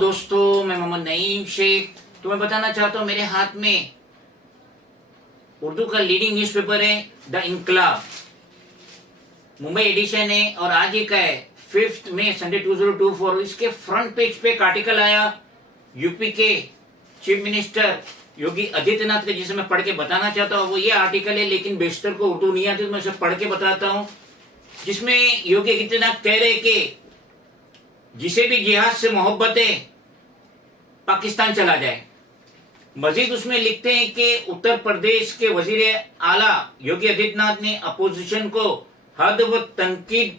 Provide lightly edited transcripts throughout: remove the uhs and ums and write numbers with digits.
दोस्तों, मैं मोहम्मद नईम शेख। तो मैं बताना चाहता हूँ, मेरे हाथ में उर्दू का लीडिंग न्यूज़पेपर है द इनकलाब, मुंबई एडिशन है और आज ही का है 5 मई संडे 2024। इसके फ्रंट पेज पे एक आर्टिकल आया यूपी के चीफ मिनिस्टर योगी आदित्यनाथ का, जिसे मैं पढ़ के बताना चाहता हूँ। वो ये आर्टिकल है, लेकिन बेशतर को उर्दू नहीं आती तो मैं उसे पढ़ के बताता हूँ, जिसमें योगी आदित्यनाथ कह रहे कि जिसे भी जिहाद से मोहब्बत है पाकिस्तान चला जाए। मजीद उसमें लिखते हैं कि उत्तर प्रदेश के वजीर आला योगी आदित्यनाथ ने अपोजिशन को हद व तनकीद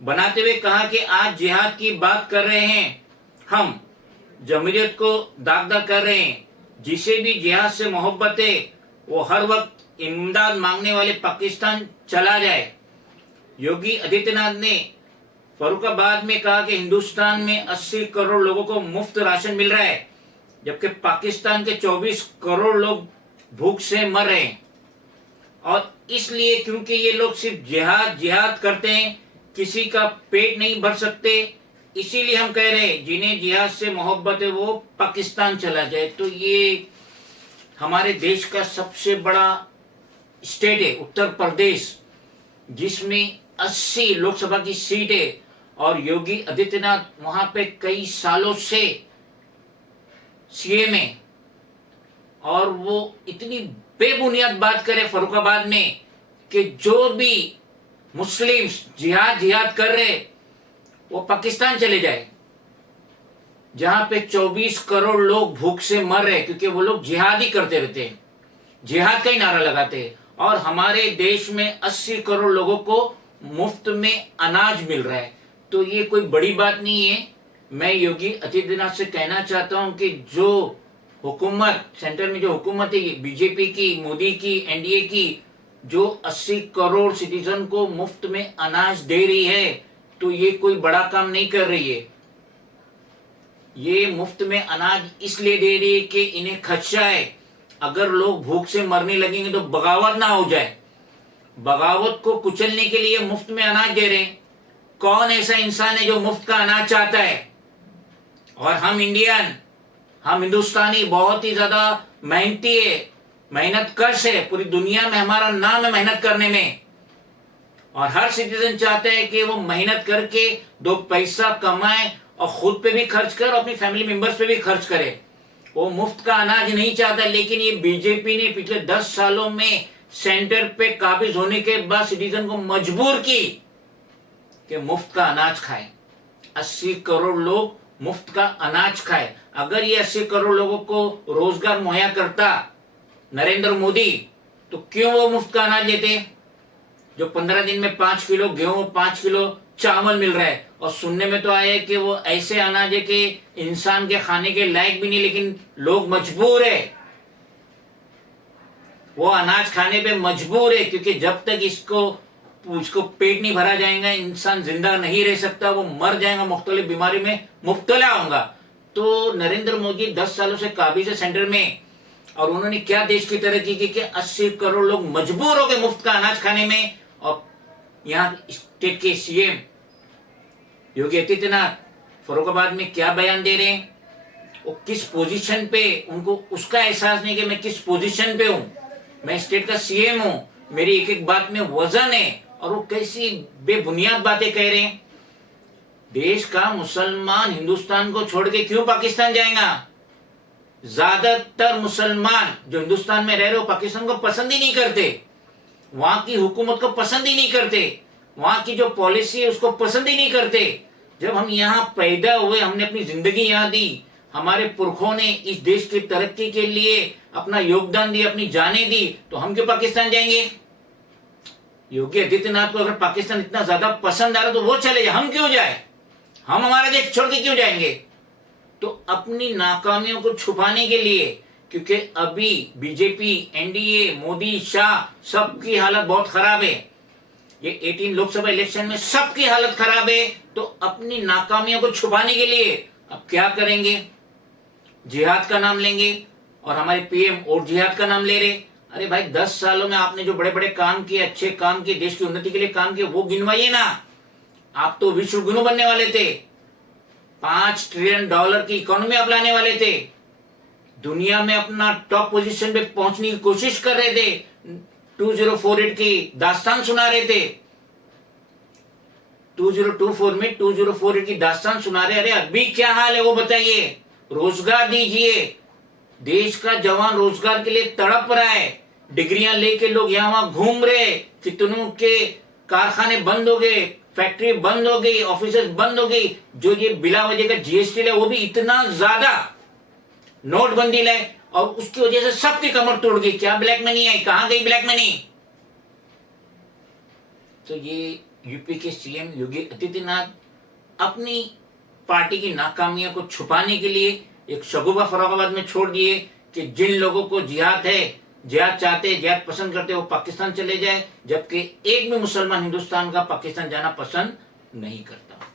बनाते हुए कहा कि आज जिहाद की बात कर रहे हैं, हम जमहूरियत को दागदा कर रहे हैं। जिसे भी जिहाद से मोहब्बत है वो हर वक्त इमदाद मांगने वाले पाकिस्तान चला जाए। योगी आदित्यनाथ ने फरुखाबाद में कहा कि हिंदुस्तान में 80 करोड़ लोगों को मुफ्त राशन मिल रहा है, जबकि पाकिस्तान के 24 करोड़ लोग भूख से मर रहे हैं। और इसलिए क्योंकि ये लोग सिर्फ जिहाद जिहाद करते हैं, किसी का पेट नहीं भर सकते, इसीलिए हम कह रहे हैं जिन्हें जिहाद से मोहब्बत है वो पाकिस्तान चला जाए। तो ये हमारे देश का सबसे बड़ा स्टेट है उत्तर प्रदेश, जिसमें 80 लोकसभा की सीट है और योगी आदित्यनाथ वहां पे कई सालों से सीएम है। और वो इतनी बेबुनियाद बात करे फरुखाबाद में कि जो भी मुस्लिम्स जिहाद जिहाद कर रहे वो पाकिस्तान चले जाए, जहां पे 24 करोड़ लोग भूख से मर रहे, क्योंकि वो लोग जिहाद ही करते रहते हैं, जिहाद का ही नारा लगाते हैं। और हमारे देश में 80 करोड़ लोगों को मुफ्त में अनाज मिल रहा है। तो ये कोई बड़ी बात नहीं है। मैं योगी आदित्यनाथ से कहना चाहता हूं कि जो हुकूमत सेंटर में जो हुकूमत है बीजेपी की, मोदी की, एनडीए की, जो 80 करोड़ सिटीजन को मुफ्त में अनाज दे रही है, तो ये कोई बड़ा काम नहीं कर रही है। ये मुफ्त में अनाज इसलिए दे रही है कि इन्हें खदशा है अगर लोग भूख से मरने लगेंगे तो बगावत ना हो जाए। बगावत को कुचलने के लिए मुफ्त में अनाज दे रहे हैं। कौन ऐसा इंसान है जो मुफ्त का अनाज चाहता है? और हम इंडियन, हम हिंदुस्तानी बहुत ही ज्यादा मेहनती है, मेहनत कश है। पूरी दुनिया में हमारा नाम है मेहनत करने में। और हर सिटीजन चाहता है कि वो मेहनत करके 2 पैसा कमाए और खुद पे भी खर्च करे और अपनी फैमिली मेंबर्स पे भी खर्च करे। वो मुफ्त का अनाज नहीं चाहता। लेकिन ये बीजेपी ने पिछले 10 सालों में सेंटर पे काबिज होने के बाद सिटीजन को मजबूर की कि मुफ्त का अनाज खाए। 80 करोड़ लोग मुफ्त का अनाज खाए। अगर ये 80 करोड़ लोगों को रोजगार मुहैया करता नरेंद्र मोदी, तो क्यों वो मुफ्त का अनाज लेते? जो 15 दिन में 5 किलो गेहूं, 5 किलो चावल मिल रहा है। और सुनने में तो आया है कि वो ऐसे अनाज है कि इंसान के खाने के लायक भी नहीं, लेकिन लोग मजबूर है, वो अनाज खाने पे मजबूर है। क्योंकि जब तक उसको पेट नहीं भरा जाएगा, इंसान जिंदा नहीं रह सकता, वो मर जाएगा, मुख्तलिफ बीमारी में मुब्तला होगा। तो नरेंद्र मोदी 10 सालों से काबिज है सेंटर में, और उन्होंने क्या देश की तरक्की की कि 80 करोड़ लोग मजबूर हो गए मुफ्त का अनाज खाने में। और यहाँ स्टेट के सीएम योगी आदित्यनाथ फरुखाबाद में क्या बयान दे रहे हैं, वो किस पोजीशन पे, उनको उसका एहसास नहीं कि मैं किस पोजीशन पे हूं। मैं स्टेट का सीएम हूं, मेरी एक एक बात में वजन है। और वो कैसी बेबुनियाद बातें कह रहे हैं। देश का मुसलमान हिंदुस्तान को छोड़ के क्यों पाकिस्तान जाएगा? ज्यादातर मुसलमान जो हिंदुस्तान में रह रहे हो पाकिस्तान को पसंद ही नहीं करते, वहां की हुकूमत को पसंद ही नहीं करते, वहां की जो पॉलिसी है उसको पसंद ही नहीं करते। जब हम यहाँ पैदा हुए, हमने अपनी जिंदगी यहाँ दी, हमारे पुरखों ने इस देश की तरक्की के लिए अपना योगदान दिया, अपनी जानें दी, तो हम क्यों पाकिस्तान जाएंगे? योगी आदित्यनाथ को अगर पाकिस्तान इतना ज्यादा पसंद आ रहा तो वो चले जाए, हम क्यों जाए? हम हमारा देश छोड़ के क्यों जाएंगे? तो अपनी नाकामियों को छुपाने के लिए, क्योंकि अभी बीजेपी, एनडीए, मोदी, शाह, सबकी हालत बहुत खराब है। ये 18 लोकसभा इलेक्शन में सबकी हालत खराब है। तो अपनी नाकामियों को छुपाने के लिए अब क्या करेंगे? जिहाद का नाम लेंगे। और हमारे पीएम और जिहाद का नाम ले रहे। अरे भाई, 10 सालों में आपने जो बड़े बड़े काम किए, अच्छे काम किए, देश की उन्नति के लिए काम किए, वो गिनवाइए ना। आप तो विश्व गुरु बनने वाले थे। $5 ट्रिलियन की इकोनॉमी आप लाने वाले थे, दुनिया में अपना टॉप पोजीशन पे पहुंचने की कोशिश कर रहे थे, 2048 की दास्तान सुना रहे थे, 2024 में 2048 की दास्तान सुना रहे। अरे अभी क्या हाल है वो बताइए, रोजगार दीजिए। देश का जवान रोजगार के लिए तड़प रहा है, डिग्रियां लेके लोग यहाँ वहां घूम रहे, कितनों के कारखाने बंद हो गए, फैक्ट्री बंद हो गई, ऑफिस बंद हो गई। जो ये बिला वजह का जीएसटी है वो भी इतना ज्यादा, नोटबंदी लाए और उसकी वजह से सबकी कमर तोड़ गई। क्या ब्लैक मनी आई, कहां गई ब्लैक मनी? तो ये यूपी के सीएम योगी आदित्यनाथ अपनी पार्टी की नाकामियों को छुपाने के लिए एक शगुफा फर्रुखाबाद में छोड़ दिए कि जिन लोगों को जिहाद है, जिहाद चाहते, जिहाद पसंद करते, वो पाकिस्तान चले जाए, जबकि एक भी मुसलमान हिंदुस्तान का पाकिस्तान जाना पसंद नहीं करता।